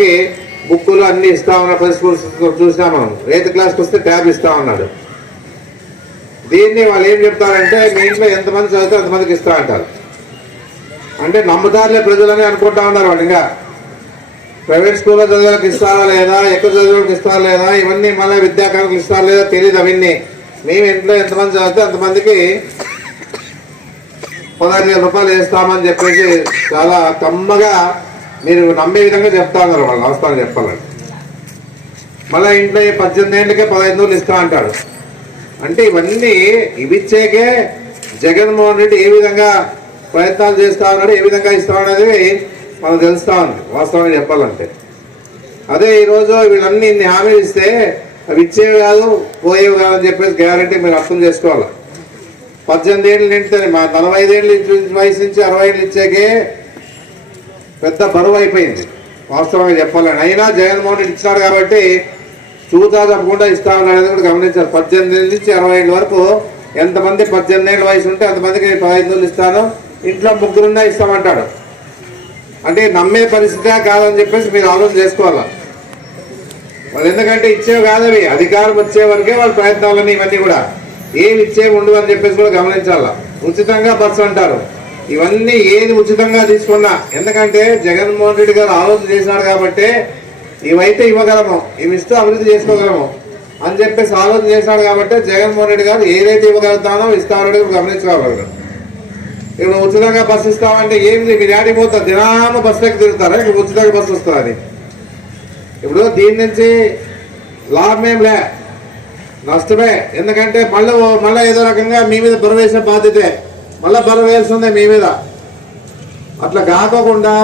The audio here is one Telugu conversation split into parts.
వాళ్ళకి బుక్కులు అన్ని ఇస్తా ఉన్నారు పది స్కూల్స్ మనం ఎయిత్ క్లాస్కి వస్తే ట్యాబ్ ఇస్తా ఉన్నాడు. దీన్ని వాళ్ళు ఏం చెప్తారంటే మీ ఇంట్లో ఎంతమంది చదివితే అంతమందికి ఇస్తా అంటారు. అంటే నమ్ముతారులే ప్రజలని అనుకుంటా ఉన్నారు వాళ్ళు. ఇంకా ప్రైవేట్ స్కూల్లో చదివేకి ఇస్తారా లేదా? ఎక్కువ చదివేకి ఇస్తారా లేదా? ఇవన్నీ మళ్ళీ విద్యాకారులకు ఇస్తారా లేదా తెలియదు అవన్నీ. మేము ఇంట్లో ఎంతమంది చదివితే అంతమందికి పదహారు వేల రూపాయలు వేస్తామని చెప్పేసి చాలా కమ్మగా మీరు నమ్మే విధంగా చెప్తా ఉన్నారు వాళ్ళు వాస్తవం చెప్పాలని. మళ్ళీ ఇంట్లో ఈ పద్దెనిమిది ఏళ్ళకే పదహైదు రోజులు ఇస్తా అంటాడు. అంటే ఇవన్నీ ఇవిచ్చేకే జగన్మోహన్ రెడ్డి ఏ విధంగా ప్రయత్నాలు చేస్తా ఉన్నాడు ఏ విధంగా ఇస్తా అనేది మనకు తెలుస్తా ఉంది వాస్తవంగా చెప్పాలంటే. అదే ఈరోజు వీళ్ళన్నీ ఇన్ని హామీలు ఇస్తే అవి ఇచ్చేవి కాదు పోయేవి కాదు అని చెప్పేసి గ్యారంటీ మీరు అర్థం చేసుకోవాలి? పద్దెనిమిది ఏళ్ళు నిండితే మా నలభై ఐదేళ్ళు వయసు నుంచి అరవై ఏళ్ళు ఇచ్చాకే పెద్ద బరువు అయిపోయింది. వాస్తవంగా చెప్పాలని అయినా జగన్మోహన్ రెడ్డి ఇచ్చినాడు కాబట్టి చూతా తప్పకుండా ఇస్తా ఉన్నాడని కూడా గమనించారు పద్దెనిమిది నుంచి అరవై ఏళ్ళ వరకు ఎంతమంది పద్దెనిమిది ఏళ్ళ వయసు ఉంటే అంతమందికి నేను పదహైదు వందలు ఇస్తాను. ఇంట్లో ముగ్గురున్నా ఇస్తామంటాడు. అంటే నమ్మే పరిస్థితే కాదని చెప్పేసి మీరు ఆలోచన చేసుకోవాలా? వాళ్ళు ఎందుకంటే ఇచ్చేవి కాదవి అధికారం వచ్చే వరకే వాళ్ళ ప్రయత్నాలని ఇవన్నీ కూడా. ఏమి ఇచ్చేవి ఉండవు అని చెప్పేసి కూడా గమనించాలా? ఉచితంగా బస్సు అంటారు. ఇవన్నీ ఏది ఉచితంగా తీసుకున్నా? ఎందుకంటే జగన్మోహన్ రెడ్డి గారు ఆలోచన చేసినాడు కాబట్టి ఇవైతే ఇవ్వగలము ఇవి ఇస్తూ అభివృద్ధి చేసుకోగలము అని చెప్పేసి ఆలోచన చేసినాడు కాబట్టి జగన్మోహన్ రెడ్డి గారు ఏదైతే ఇవ్వగలుగుతానో ఇస్తామని గమనించుకోగలరు. ఇప్పుడు ఉచితంగా బస్సు ఇస్తామంటే ఏంది మీరు ఆడికి పోతారు? దినామ బస్సు తిరుగుతారా? ఇప్పుడు ఉచితంగా బస్సు వస్తుంది ఇప్పుడు దీని నుంచి లాభం ఏం లే నష్టమే. ఎందుకంటే మళ్ళీ మళ్ళీ ఏదో రకంగా మీ మీద బరువు వేసే బాధ్యతే. మళ్ళీ బరువు వేస్తుంది మీ మీద. అట్లా కాకోకుండా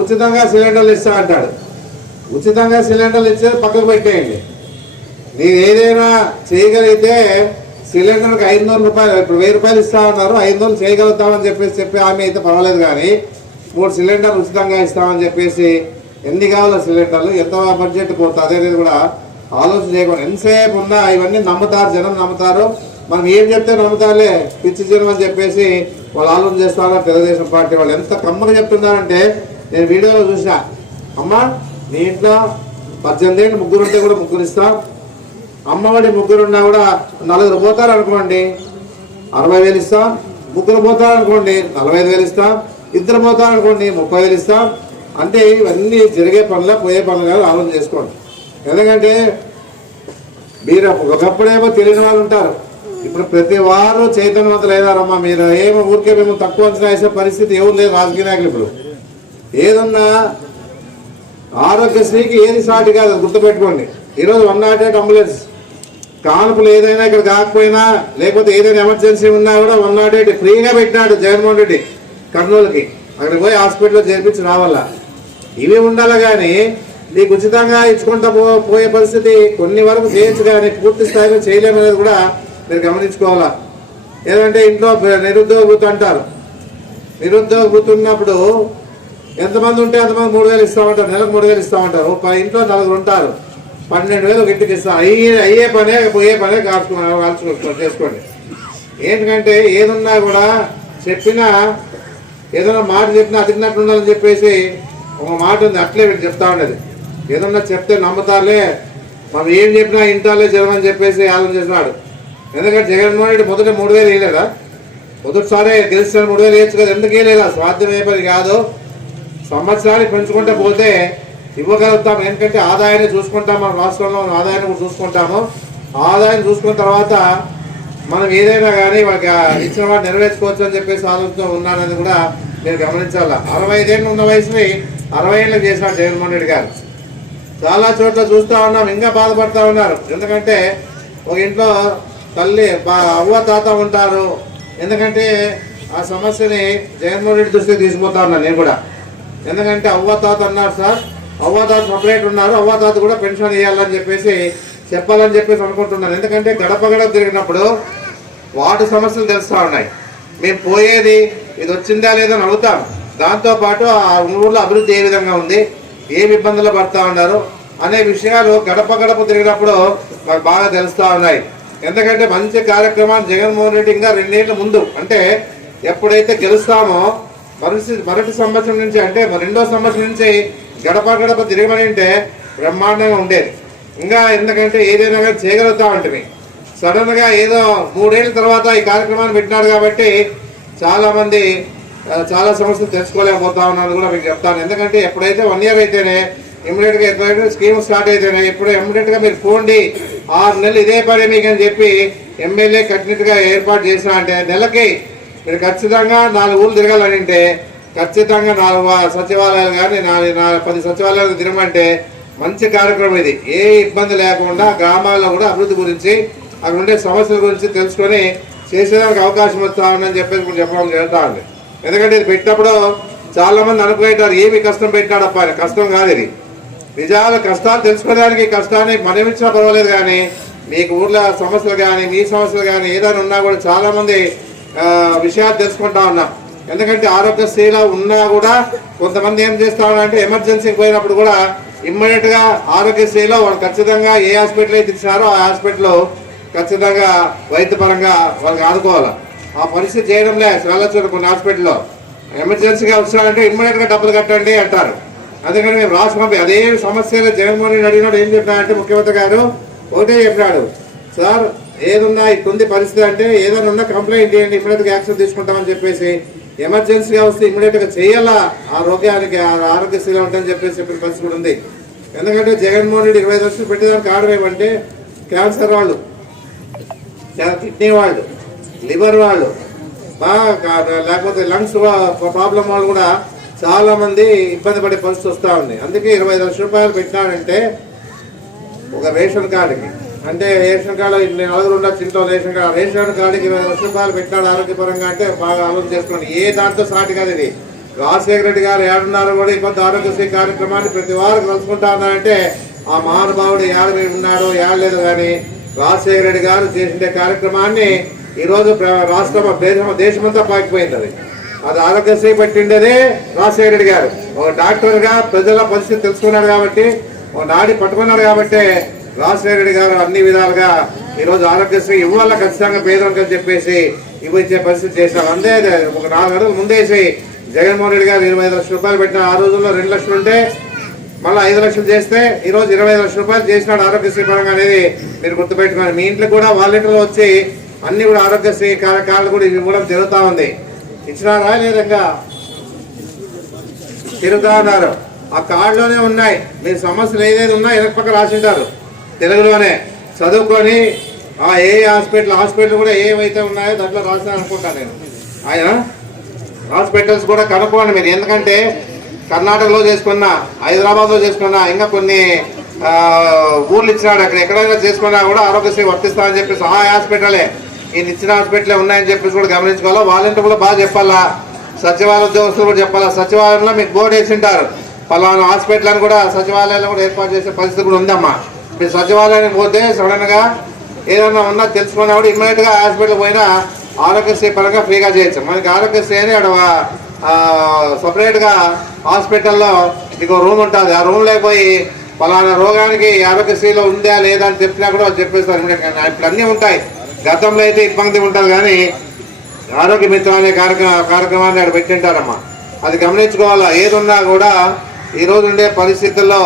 ఉచితంగా సిలిండర్లు ఇస్తా అంటాడు. ఉచితంగా సిలిండర్లు ఇచ్చేది పక్కకు పెట్టేయండి. నేను ఏదైనా చేయగలిగితే సిలిండర్కి ఐదు వందల రూపాయలు ఇప్పుడు వెయ్యి రూపాయలు ఇస్తా ఉన్నారు ఐదు వందలు చేయగలుగుతామని చెప్పేసి చెప్పి ఆమె అయితే పర్వాలేదు కానీ మూడు సిలిండర్లు ఉచితంగా ఇస్తామని చెప్పేసి ఎన్ని కావాలో సిలిండర్లు ఎంత బడ్జెట్ పోతుంది అనేది కూడా ఆలోచన చేయకుండా ఎంతసేపు ఉన్నా ఇవన్నీ నమ్ముతారు జనం నమ్ముతారు. మనం ఏం చెప్తే నమ్ముతారులే పిచ్చి జనం అని చెప్పేసి వాళ్ళు ఆలోచన చేస్తారా తెలుగుదేశం పార్టీ వాళ్ళు? ఎంత కమ్మగా చెప్తున్నారంటే నేను వీడియోలో చూసా అమ్మా నీ ఇంట్లో పద్దెనిమిది ఏళ్ళు ముగ్గురు ఉంటే కూడా ముగ్గురు ఇస్తాం అమ్మఒడి ముగ్గురు ఉన్నా కూడా నలుగురు పోతారు అనుకోండి అరవై వేలు ఇస్తాం. ముగ్గురు పోతారు అనుకోండి నలభై ఐదు వేలు ఇస్తాం. ఇద్దరు పోతారు అనుకోండి ముప్పై వేలు ఇస్తాం. అంటే ఇవన్నీ జరిగే పనులే పోయే పనులు కాదు ఆలోచన చేసుకోండి. ఎందుకంటే మీరు ఒకప్పుడేమో తెలియని వాళ్ళు ఉంటారు. ఇప్పుడు ప్రతి వారు చైతన్యవంతులు అయినారమ్మా మీరు ఏమో ఊరికే మేము తక్కువ అంచనా వేసే పరిస్థితి ఎవరు లేదు రాజకీయ నాయకులు ఇప్పుడు. ఏదన్నా ఆరోగ్యశ్రీకి ఏది సాటి కాదు గుర్తుపెట్టుకోండి. ఈరోజు వన్ నాట్ ఎయిట్ అంబులెన్స్. కానుపులు ఏదైనా ఇక్కడ కాకపోయినా లేకపోతే ఏదైనా ఎమర్జెన్సీ ఉన్నా కూడా వన్ నాట్ ఎయిట్ ఫ్రీగా పెట్టినాడు జగన్మోహన్ రెడ్డి కర్నూలుకి. అక్కడికి పోయి హాస్పిటల్లో చేర్పించి రావాల? ఇవి ఉండాలి కానీ నీకు ఉచితంగా ఇచ్చుకుంటా పో పోయే పరిస్థితి కొన్ని వరకు చేయొచ్చు కానీ పూర్తి స్థాయిలో చేయలేమనేది కూడా మీరు గమనించుకోవాలా? ఏదంటే ఇంట్లో నిరుద్యోగ వృత్తి అంటారు. నిరుద్యోగ వృత్తి ఉన్నప్పుడు ఎంతమంది ఉంటే అంతమంది మూడు వేలు ఇస్తామంటారు నెలకు మూడు వేలు ఇస్తామంటారు. ఇంట్లో నలుగురు ఉంటారు. పన్నెండు వేలు ఒక ఇంటికి ఇస్తాం. అయ్యే అయ్యే పనే పోయే పనే కాల్చుకున్నారు కాల్చుకోవచ్చు చేసుకోండి. ఏంటంటే ఏదున్నా కూడా చెప్పినా ఏదైనా మాట చెప్పినా అతికినట్టు ఉండాలని చెప్పేసి ఒక మాట ఉంది అట్లే వీళ్ళు చెప్తా ఉండేది. ఏదన్నా చెప్తే నమ్ముతారులే. మనం ఏం చెప్పినా ఇంటాలే జరమని చెప్పేసి ఆలోచన చేసినాడు ఎందుకంటే జగన్మోహన్ రెడ్డి మొదట మూడు వేలు వేయలేదా? మొదటిసారి గెలిచిన మూడు వేలు వేయచ్చు కదా ఎందుకు వేయలేదా? స్వార్థమయ్యే పని కాదు. సంవత్సరానికి పెంచుకుంటే పోతే ఇవ్వగలుగుతాం ఎందుకంటే ఆదాయాన్ని చూసుకుంటాం మన రాష్ట్రంలో ఉన్న ఆదాయాన్ని కూడా చూసుకుంటాము. ఆదాయం చూసుకున్న తర్వాత మనం ఏదైనా కానీ వాళ్ళకి ఇచ్చిన వాడు నెరవేర్చుకోవచ్చు అని చెప్పేసి ఆలోచన ఉన్నానని కూడా నేను గమనించాలా? అరవై ఐదేళ్ళు ఉన్న వయసుని అరవై ఏళ్ళు చేసినాడు జగన్మోహన్ రెడ్డి గారు. చాలా చోట్ల చూస్తూ ఉన్నాం ఇంకా బాధపడతా ఉన్నారు. ఎందుకంటే ఒక ఇంట్లో తల్లి బా- అవ్వ తాత ఉంటారు. ఎందుకంటే ఆ సమస్యని జగన్మోహన్ రెడ్డి దృష్టికి తీసుకుపోతా ఉన్నాను నేను కూడా. ఎందుకంటే అవ్వ తాత అన్నారు సార్. అవ్వ తాత సపరేట్ ఉన్నారు. అవ్వ తాత కూడా పెన్షన్ ఇవ్వాలని చెప్పేసి చెప్పాలని చెప్పేసి అనుకుంటున్నాను. ఎందుకంటే గడప గడప తిరిగినప్పుడు వాటి సమస్యలు తెలుస్తూ ఉన్నాయి. మేము పోయేది ఇది వచ్చిందా లేదని అని అడుగుతాం. దాంతోపాటు ఆ ఊళ్ళో అభివృద్ధి ఏ విధంగా ఉంది? ఏమి ఇబ్బందులు పడతా ఉన్నారు? అనే విషయాలు గడప గడప తిరిగినప్పుడు మాకు బాగా తెలుస్తూ ఉన్నాయి. ఎందుకంటే మంచి కార్యక్రమాలు జగన్మోహన్ రెడ్డి ఇంకా రెండేళ్ళ ముందు అంటే ఎప్పుడైతే గెలుస్తామో మరుసటి మరొకటి సంవత్సరం నుంచి అంటే రెండో సంవత్సరం నుంచి గడప గడప తిరగమని ఉంటే బ్రహ్మాండంగా ఉండేది. ఇంకా ఎందుకంటే ఏదైనా కానీ చేయగలుగుతా ఉంటుంది సడన్గా ఏదో మూడేళ్ళ తర్వాత ఈ కార్యక్రమాన్ని పెట్టినారు కాబట్టి చాలా మంది చాలా సమస్యలు తెలుసుకోలేకపోతా ఉన్నాను కూడా మీకు చెప్తాను. ఎందుకంటే ఎప్పుడైతే వన్ ఇయర్ అయితేనే ఇమ్మీడియట్గా ఎప్పుడైతే స్కీమ్ స్టార్ట్ అయితే ఇప్పుడు ఇమ్మీడియట్గా మీరు పోండి ఆరు నెలలు ఇదే పని మీకు అని చెప్పి ఎమ్మెల్యే కట్టినట్టుగా ఏర్పాటు చేసిన అంటే నెలకి మీరు ఖచ్చితంగా నాలుగు ఊళ్ళు తిరగాలని అంటే ఖచ్చితంగా నాలుగు సచివాలయాలు కానీ నాలుగు నాలుగు పది సచివాలయాలు తిరగమంటే మంచి కార్యక్రమం ఇది. ఏ ఇబ్బంది లేకుండా గ్రామాల్లో కూడా అభివృద్ధి గురించి అక్కడ ఉండే సమస్యల గురించి తెలుసుకొని చేసేదానికి అవకాశం వస్తా ఉందని చెప్పేసి ఇప్పుడు చెప్పడం జరుగుతూ ఉంది. ఎందుకంటే ఇది పెట్టినప్పుడు చాలామంది అనుకుంటారు ఏమి కష్టం పెట్టాడప్ప కష్టం కాదు ఇది. నిజాలు కష్టాలు తెలుసుకోవడానికి కష్టాన్ని మనం ఇచ్చినా పర్వాలేదు కానీ మీకు ఊర్లో సమస్యలు కానీ మీ సమస్యలు కానీ ఏదైనా ఉన్నా కూడా చాలామంది విషయాలు తెలుసుకుంటా ఉన్నాం. ఎందుకంటే ఆరోగ్యశ్రీలో ఉన్నా కూడా కొంతమంది ఏం చేస్తా ఉన్నారంటే ఎమర్జెన్సీకి పోయినప్పుడు కూడా ఇమ్మీడియట్గా ఆరోగ్యశ్రీలో వాళ్ళు ఖచ్చితంగా ఏ హాస్పిటల్ అయితే ఇచ్చినారో ఆ హాస్పిటల్ ఖచ్చితంగా వైద్యపరంగా వాళ్ళకి ఆదుకోవాలి. ఆ పరిస్థితి చేయడంలే చాలా చోట్ల కొన్ని హాస్పిటల్లో. ఎమర్జెన్సీగా వచ్చినారంటే ఇమ్మీడియట్గా డబ్బులు కట్టండి అంటారు. అందుకని మేము రాసి పంపి అదే సమస్యలు జగన్మోహన్ రెడ్డి అడిగినాడు ఏం చెప్పినాడంటే ముఖ్యమంత్రి గారు ఒకటే చెప్పినాడు. సార్ ఏదున్నా ఇట్టుంది పరిస్థితి అంటే ఏదైనా ఉన్నా కంప్లైంట్ చేయండి ఇమ్మీడియట్ యాక్షన్ తీసుకుంటామని చెప్పేసి ఎమర్జెన్సీగా వస్తే ఇమ్మీడియట్గా చేయాలా ఆ రోగానికి ఆరోగ్యశ్రీలో ఉంటుందని చెప్పేసి చెప్పిన పరిస్థితి కూడా ఉంది. ఎందుకంటే జగన్మోహన్ రెడ్డి ఇరవై లక్షలు పెట్టేదానికి కారణం ఏమంటే క్యాన్సర్ వాళ్ళు కిడ్నీ వాళ్ళు లివర్ వాళ్ళు బాగా లేకపోతే లంగ్స్ ప్రాబ్లం వాళ్ళు కూడా చాలా మంది ఇబ్బంది పడే పరిస్థితి వస్తూ ఉంది. అందుకే ఇరవై లక్షల రూపాయలు పెట్టినాడంటే ఒక రేషన్ కార్డుకి. అంటే రేషన్ కార్డు ఇన్ని నలుగురు ఉండొచ్చు ఇంట్లో రేషన్ కార్డు రేషన్ కార్డుకి ఇరవై లక్షల రూపాయలు పెట్టినాడు ఆరోగ్యపరంగా అంటే బాగా ఆలోచన చేసుకోండి ఏ దాంతో సాటి కాదు ఇది. రాజశేఖర రెడ్డి గారు ఏడున్నారు కూడా ఇబ్బంది ఆరోగ్యశ్రీ కార్యక్రమాన్ని ప్రతి వారం కలుసుకుంటా ఉన్నారంటే ఆ మహానుభావుడు ఏడ మీద ఉన్నాడో ఏడలేదు కానీ రాజశేఖర రెడ్డి గారు చేసిన కార్యక్రమాన్ని ఈరోజు రాష్ట్రం దేశం దేశమంతా పాకిపోయింది అది. అది ఆరోగ్యశ్రీ పెట్టిండేదే రాజశేఖర రెడ్డి గారు. ఒక డాక్టర్గా ప్రజల పరిస్థితి తెలుసుకున్నాడు కాబట్టి ఒక నాడి పట్టుకున్నాడు కాబట్టి రాజశేఖర రెడ్డి గారు అన్ని విధాలుగా ఈరోజు ఆరోగ్యశ్రీ ఇవ్వాల ఖచ్చితంగా పేదలకు అని చెప్పేసి ఇవ్వచ్చే పరిస్థితి చేశారు. అందే ఒక నాలుగు అడుగులు ముందేసి జగన్మోహన్ రెడ్డి గారు ఇరవై ఐదు లక్షల రూపాయలు పెట్టిన ఆ రోజుల్లో రెండు లక్షలు ఉంటే మళ్ళీ ఐదు లక్షలు చేస్తే ఈరోజు ఇరవై లక్షల రూపాయలు చేసినాడు ఆరోగ్యశ్రీ పరంగా అనేది మీరు గుర్తుపెట్టుకోండి. మీ ఇంట్లో కూడా వాలంటీర్లు వచ్చి అన్ని కూడా ఆరోగ్యశ్రీ కార్యక్రమాలు కూడా ఇవ్వడం జరుగుతూ ఉంది. ఇచ్చినారా లేదంగా తిరుగుతా ఉన్నారు ఆ కార్డులోనే ఉన్నాయి. మీ సమస్యలు ఏదైనా ఉన్నా వెనక పక్క రాసింటారు. తెలుగులోనే. చదువుకొని ఆ ఏ హాస్పిటల్ హాస్పిటల్ కూడా ఏవైతే ఉన్నాయో దాంట్లో రాసిన అనుకుంటాను నేను. ఆయన? హాస్పిటల్స్ కూడా కనుక్కోండి మీరు. ఎందుకంటే కర్ణాటకలో చేసుకున్నా హైదరాబాద్లో చేసుకున్నా ఇంకా కొన్ని ఊర్లు ఇచ్చినాడు అక్కడ. ఎక్కడైనా చేసుకున్నా కూడా ఆరోగ్యశ్రీ వర్తిస్తామని చెప్పేసి ఆ హాస్పిటలే. ఈయన ఇచ్చిన హాస్పిటలే ఉన్నాయని చెప్పేసి కూడా గమనించుకోవాలా? వాళ్ళంటే కూడా బాగా చెప్పాలా? సచివాలయ ఉద్యోగస్తులు కూడా చెప్పాలా? సచివాలయంలో మీకు బోర్డు వేసి ఉంటారు. పలానా హాస్పిటల్ అని కూడా సచివాలయంలో కూడా ఏర్పాటు చేసే పరిస్థితి కూడా ఉందమ్మా. మీరు సచివాలయానికి పోతే సడన్గా ఏదన్నా ఉన్నా తెలుసుకున్నా కూడా ఇమ్మీడియట్గా హాస్పిటల్ పోయినా ఆరోగ్యశ్రీ పరంగా ఫ్రీగా చేయొచ్చు. మనకి ఆరోగ్యశ్రీ అని అక్కడ సపరేట్గా హాస్పిటల్లో మీకు రూమ్ ఉంటుంది. ఆ రూమ్ లేకపోయి పలానా రోగానికి ఆరోగ్యశ్రీలో ఉందా లేదా అని చెప్పినా కూడా చెప్పేస్తారు ఇప్పుడు అన్నీ ఉంటాయి. గతంలో అయితే ఇబ్బంది ఉంటుంది కానీ ఆరోగ్య మిత్రం అనే కార్యక్రమ కార్యక్రమాన్ని అక్కడ పెట్టింటారమ్మా. అది గమనించుకోవాలా? ఏదున్నా కూడా ఈ రోజు ఉండే పరిస్థితుల్లో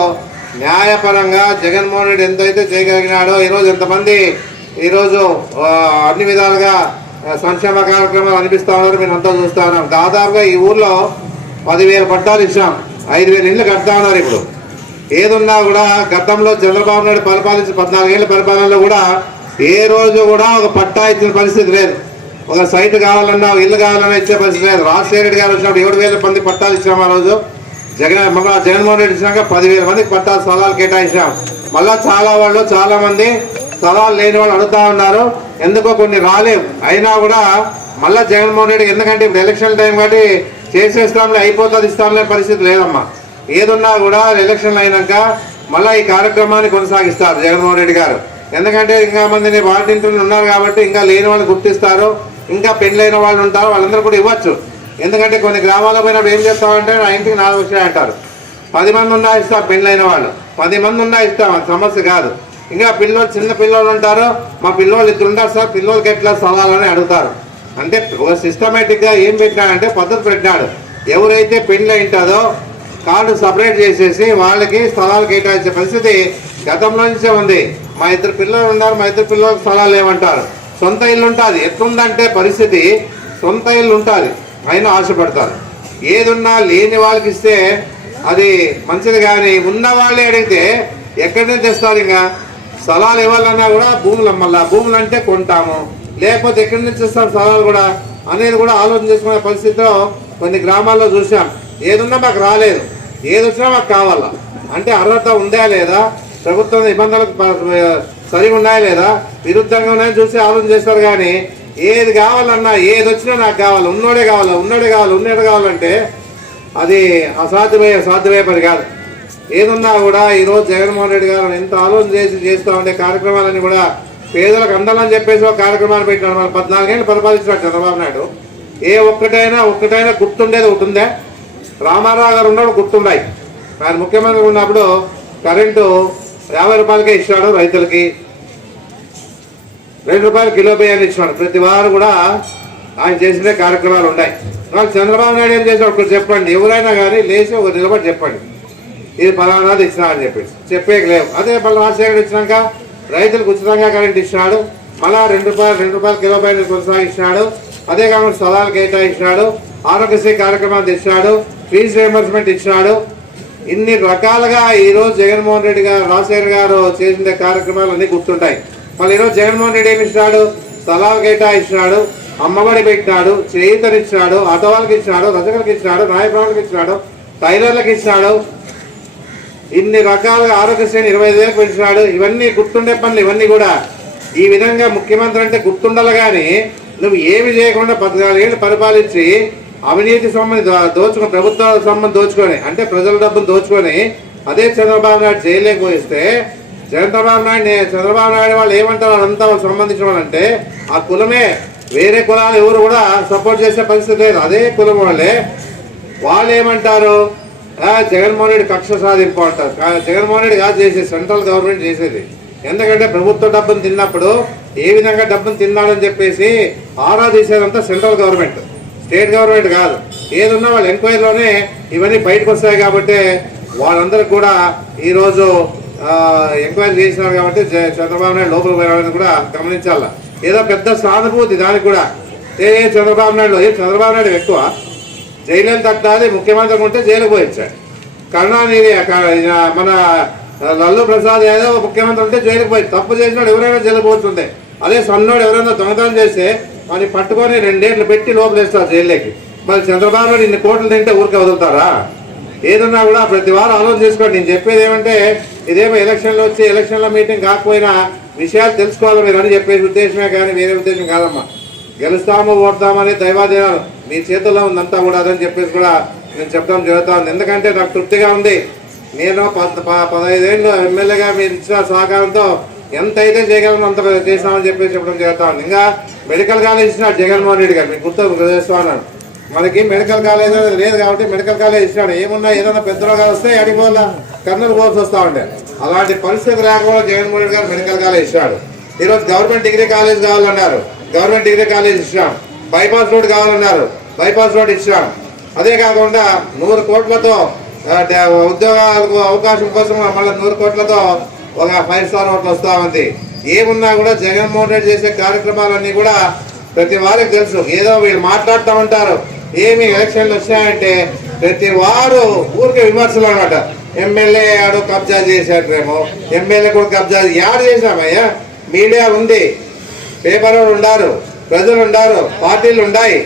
న్యాయపరంగా జగన్మోహన్ రెడ్డి ఎంతైతే చేయగలిగినాడో ఈరోజు ఎంతమంది ఈరోజు అన్ని విధాలుగా సంక్షేమ కార్యక్రమాలు అనిపిస్తూ ఉన్నారు మేము అంతా చూస్తూ ఉన్నాం. దాదాపుగా ఈ ఊర్లో పదివేల పట్టాలు ఇచ్చాం. ఐదు వేల ఇళ్ళు కడతా ఉన్నారు ఇప్పుడు. ఏదున్నా కూడా గతంలో చంద్రబాబు నాయుడు పరిపాలించి పద్నాలుగేళ్ళ పరిపాలనలో కూడా ఏ రోజు కూడా ఒక పట్టా ఇచ్చిన పరిస్థితి లేదు. ఒక సైట్ కావాలన్నా ఒక ఇల్లు కావాలన్నా ఇచ్చే పరిస్థితి లేదు. రాజశేఖర రెడ్డి గారు వచ్చినప్పుడు ఏడు వేల మంది పట్టాలు ఇచ్చినాం ఆ రోజు. జగన్ మళ్ళా జగన్మోహన్ రెడ్డి ఇచ్చినాక పదివేల మందికి పట్టాలు స్థలాలు కేటాయించాం మళ్ళా చాలా వాళ్ళు చాలా మంది స్థలాలు లేని వాళ్ళు అడుగుతా ఉన్నారు. ఎందుకో కొన్ని రాలేవు. అయినా కూడా మళ్ళా జగన్మోహన్ రెడ్డి ఎందుకంటే ఇప్పుడు ఎలక్షన్ టైం కాబట్టి చేసేస్తాంలే అయిపోతుంది ఇస్తాంలే పరిస్థితి లేదమ్మా. ఏదున్నా కూడా ఎలక్షన్లు అయినాక మళ్ళీ ఈ కార్యక్రమాన్ని కొనసాగిస్తారు జగన్మోహన్ రెడ్డి గారు. ఎందుకంటే ఇంకా మందిని వాలంటీర్లు ఉన్నారు కాబట్టి ఇంకా లేని వాళ్ళు గుర్తిస్తారు ఇంకా పెళ్ళైన వాళ్ళు ఉంటారు వాళ్ళందరూ కూడా ఇవ్వచ్చు. ఎందుకంటే కొన్ని గ్రామాల్లో పోయినప్పుడు ఏం చేస్తామంటే నా ఇంటికి నాలుగు వచ్చినాయి అంటారు. పది మంది ఉన్నా ఇస్తాం పెళ్ళైన వాళ్ళు. పది మంది ఉన్నా ఇస్తాం అది సమస్య కాదు. ఇంకా పిల్లోళ్ళు చిన్న పిల్లోళ్ళు ఉంటారు. మా పిల్లోళ్ళు ఇద్దరు ఉంటారు సార్ పిల్లోళ్ళకి ఎట్లా స్థలాలని అడుగుతారు. అంటే ఒక ఏం పెట్టినాడంటే పద్ధతి పెట్టినాడు. ఎవరైతే పెళ్ళి అయింటుందో కార్డు సపరేట్ చేసేసి వాళ్ళకి స్థలాలు కేటాయించే పరిస్థితి గతంలో నుంచే ఉంది. మా ఇద్దరు పిల్లలు ఉన్నారు మా ఇద్దరు పిల్లలకు స్థలాలు లేవంటారు. సొంత ఇల్లు ఉంటుంది. ఎట్లుందంటే పరిస్థితి సొంత ఇల్లు ఉంటుంది. అయినా ఆశపడతారు. ఏదున్నా లేని వాళ్ళకి ఇస్తే అది మంచిది కానీ ఉన్న వాళ్ళే అడిగితే ఎక్కడి నుంచి తెస్తారు ఇంకా? స్థలాలు ఇవ్వాలన్నా కూడా భూములు అమ్మల్లా భూములు అంటే కొంటాము. లేకపోతే ఎక్కడి నుంచి ఇస్తారు స్థలాలు కూడా? అనేది కూడా ఆలోచన చేసుకునే పరిస్థితిలో కొన్ని గ్రామాల్లో చూసాం ఏదున్నా మాకు రాలేదు. ఏది వచ్చినా మాకు కావాలా? అంటే అర్హత ఉందా లేదా? ప్రభుత్వం నిబంధనలకు సరిగా ఉన్నాయా లేదా? విరుద్ధంగా ఉన్నాయని చూసి ఆలోచన చేస్తారు కానీ ఏది కావాలన్నా ఏది వచ్చినా నాకు కావాలి. ఉన్నోడే కావాలి ఉన్నోడే కావాలి ఉన్నోడే కావాలంటే అది అసాధ్యమయ్యే సాధ్యమయ్యే పని కాదు. ఏదున్నా కూడా ఈరోజు జగన్మోహన్ రెడ్డి గారు ఎంత ఆలోచన చేసి చేస్తూ ఉండే కార్యక్రమాలన్నీ కూడా పేదలకు అందాలని చెప్పేసి ఒక కార్యక్రమాన్ని పెట్టినాడు. మన పద్నాలుగేళ్ళు పరిపాలించినాడు చంద్రబాబు నాయుడు. ఏ ఒక్కటైనా ఒక్కటైనా గుర్తుండేది ఒకటి ఉందే. రామారావు గారు ఉన్నప్పుడు గుర్తున్నాయి ఆయన ముఖ్యమంత్రి ఉన్నప్పుడు కరెంటు యాభై రూపాయలకే ఇచ్చాడు రైతులకి. రెండు రూపాయలు కిలో బియ్యాన్ని ఇచ్చినాడు. ప్రతి వారు కూడా ఆయన చేసిన కార్యక్రమాలు ఉన్నాయి. వాళ్ళు చంద్రబాబు నాయుడు ఏం చేశాడు? ఒకటి చెప్పండి. ఎవరైనా కానీ లేచి ఒక నిలబడి చెప్పండి. ఇది పలానాది ఇచ్చినా అని చెప్పేసి. చెప్పేకి లేవు. అదే మళ్ళీ రాజశేఖర్ ఇచ్చినాక రైతులకు ఉచితంగా కరెంట్ ఇచ్చినాడు. మళ్ళా రెండు రూపాయలు రెండు రూపాయలు కిలో బియ్యాన్ని కొనసాగించినాడు. అదే కాకుండా స్థలాలు కేటాయించినాడు. ఆరోగ్యశ్రీ కార్యక్రమాలు తెచ్చినాడు. ఫీజు రియంబర్స్మెంట్ ఇచ్చినాడు. ఇన్ని రకాలుగా ఈరోజు జగన్మోహన్ రెడ్డి గారు రాజశేఖర్ గారు చేసిన కార్యక్రమాలు అన్ని గుర్తుంటాయి. మళ్ళీ ఈరోజు జగన్మోహన్ రెడ్డి ఏమి ఇచ్చినాడు స్థలాలు కేటాయించినాడు అమ్మఒడి పెట్టినాడు చేయితనిచ్చినాడు ఆటో వాళ్ళకి ఇచ్చినాడు రజకులకు ఇచ్చినాడు నాయకులకు ఇచ్చినాడు టైలర్లకు ఇచ్చినాడు ఇన్ని రకాలుగా ఆరోగ్యశ్రేణి ఇరవై ఐదు వేలకు పెంచినాడు. ఇవన్నీ గుర్తుండే పనులు ఇవన్నీ కూడా ఈ విధంగా ముఖ్యమంత్రి అంటే గుర్తుండాలి కానీ నువ్వు ఏమి చేయకుండా పద్నాలుగు ఏళ్ళు పరిపాలించి అవినీతి సొమ్మని దోచుకొని ప్రభుత్వ సంబంధం దోచుకొని అంటే ప్రజల డబ్బును దోచుకొని అదే చంద్రబాబు నాయుడు చేయలేకపోయిస్తే చంద్రబాబు నాయుడు చంద్రబాబు నాయుడు వాళ్ళు ఏమంటారు అంతా వాళ్ళు సంబంధించిన వాళ్ళంటే ఆ కులమే వేరే కులాలు ఎవరు కూడా సపోర్ట్ చేసే పరిస్థితి లేదు. అదే కులం వాళ్ళే. వాళ్ళు ఏమంటారు? జగన్మోహన్ రెడ్డి కక్ష సాధింపు అంటారు. జగన్మోహన్ రెడ్డి కాదు చేసేది సెంట్రల్ గవర్నమెంట్ చేసేది. ఎందుకంటే ప్రభుత్వ డబ్బును తిన్నప్పుడు ఏ విధంగా డబ్బును తిన్నాడని చెప్పేసి ఆరా తీసేదంతా సెంట్రల్ గవర్నమెంట్. స్టేట్ గవర్నమెంట్ కాదు. ఏదున్నా వాళ్ళ ఎంక్వైరీలోనే ఇవన్నీ బయటకు వస్తాయి కాబట్టి వాళ్ళందరికీ కూడా ఈరోజు ఎంక్వైరీ చేసినారు కాబట్టి చంద్రబాబు నాయుడు లోపల పోయినాడని కూడా గమనించాల. ఏదో పెద్ద సానుభూతి దానికి కూడా. ఏ ఏ చంద్రబాబు నాయుడు ఏ చంద్రబాబు నాయుడు ఎక్కువ? జైలు తట్టాది ముఖ్యమంత్రి ఉంటే జైలుకు పోయించాడు. కరుణానిధి మన లల్లు ప్రసాద్ యాదవ్ ముఖ్యమంత్రి ఉంటే జైలుకు పోయి తప్పు చేసినాడు ఎవరైనా జైలు పోతుండే. అదే సన్నోడు ఎవరైనా దొంగతనం చేస్తే అని పట్టుకొని రెండేళ్ళు పెట్టి లోపలేస్తారు జైల్లోకి. మరి చంద్రబాబు ఇన్ని కోట్లు తింటే ఊరికే వదులుతారా? ఏదన్నా కూడా ప్రతి వారం ఆలోచన చేసుకోండి. నేను చెప్పేది ఏమంటే ఇదేమో ఎలక్షన్లో వచ్చి ఎలక్షన్ల మీటింగ్ కాకపోయినా విషయాలు తెలుసుకోవాలి మీరు అని చెప్పే ఉద్దేశమే కానీ వేరే ఉద్దేశం కాదమ్మా. గెలుస్తాము ఓడతామని దైవాధీనాలు మీ చేతుల్లో ఉందంతా కూడా అదని చెప్పేసి కూడా నేను చెప్పడం జరుగుతా ఎందుకంటే నాకు తృప్తిగా ఉంది. నేను పద్ ప- పదహైదేళ్ళు ఎమ్మెల్యేగా మీరు ఇచ్చిన సహకారంతో ఎంత అయితే చేయగలను అంత చేస్తామని చెప్పేసి చెప్పడం జరుగుతా ఉంది ఇంకా మెడికల్ కాలేజ్ ఇచ్చినాడు జగన్మోహన్ రెడ్డి గారు మీకు గుర్తు చేస్తా మనకి మెడికల్ కాలేజ్ అనేది లేదు కాబట్టి మెడికల్ కాలేజ్ ఇచ్చినాడు. ఏమున్నా ఏదైనా పెద్ద రోగాలు వస్తే అడిగి కర్నూలు పోవాల్సి వస్తూ ఉండే. అలాంటి పరిస్థితి రాకుండా జగన్మోహన్ రెడ్డి గారు మెడికల్ కాలేజ్ ఇచ్చినాడు. ఈరోజు గవర్నమెంట్ డిగ్రీ కాలేజ్ కావాలన్నారు. గవర్నమెంట్ డిగ్రీ కాలేజ్ ఇచ్చినాం. బైపాస్ రోడ్ కావాలన్నారు. బైపాస్ రోడ్ ఇచ్చినాం. అదే కాకుండా నూరు కోట్లతో ఉద్యోగాలకు అవకాశం కోసం మళ్ళీ నూరు కోట్లతో ఒక ఫైవ్ స్టార్ హోటల్ వస్తూ ఉంది. ఏమున్నా కూడా జగన్మోహన్ రెడ్డి చేసే కార్యక్రమాలన్నీ కూడా ప్రతి వారికి తెలుసు. ఏదో వీళ్ళు మాట్లాడుతూ ఉంటారు ఏమి ఎలక్షన్లు వచ్చాయంటే ప్రతి వారు ఊరికే విమర్శలు అనమాట. ఎమ్మెల్యే ఆడు కబ్జా చేశాడేమో ఎమ్మెల్యే కూడా కబ్జా యాడ్ చేశామయ్యా? మీడియా ఉంది. పేపర్ వాళ్ళు ఉండారు. ప్రజలు ఉండారు. పార్టీలు ఉన్నాయి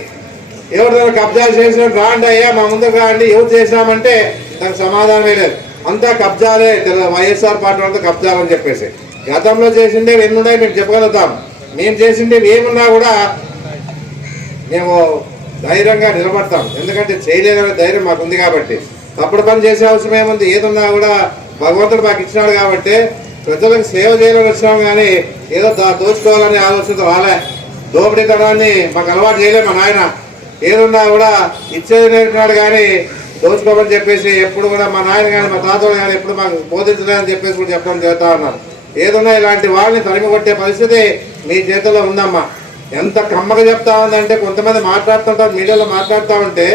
ఎవరిదైనా కబ్జాలు చేసిన రాండి అయ్యా మా ముందుకు రాండి. ఎవరు చేసినామంటే దానికి సమాధానమే లేదు. అంతా కబ్జాలే వైఎస్ఆర్ పార్టీ అంతా కబ్జాలని చెప్పేసి. గతంలో చేసిండే ఎన్నున్నాయి మేము చెప్పగలుగుతాం. మేము చేసిండే ఏమున్నా కూడా మేము ధైర్యంగా నిలబడతాం. ఎందుకంటే చేయలేదనే ధైర్యం మాకు ఉంది కాబట్టి. తప్పుడు పని చేసే అవసరం ఏముంది? ఏదున్నా కూడా భగవంతుడు మాకు ఇచ్చినాడు కాబట్టి ప్రజలకు సేవ చేయాలని వచ్చినాం కానీ ఏదో దా- దోచుకోవాలని ఆలోచనతో రాలే దోపిడీతనాన్ని మాకు అలవాటు చేయలే మా నాయన. ఏదున్నా కూడా ఇచ్చేది నేర్పినాడు కానీ దోచుకోమని చెప్పేసి ఎప్పుడు కూడా మా నాయన కానీ మా తాతలు కానీ ఎప్పుడు మాకు బోధించలేదని చెప్పేసి కూడా చెప్పడం చేస్తా ఉన్నారు. ఏదన్నా ఇలాంటి వాళ్ళని తరిమి కొట్టే పరిస్థితి మీ చేతిలో ఉందమ్మా. ఎంత కమ్మగా చెప్తా ఉందంటే కొంతమంది మాట్లాడుతుంటారు మీడియాలో మాట్లాడుతూ ఉంటే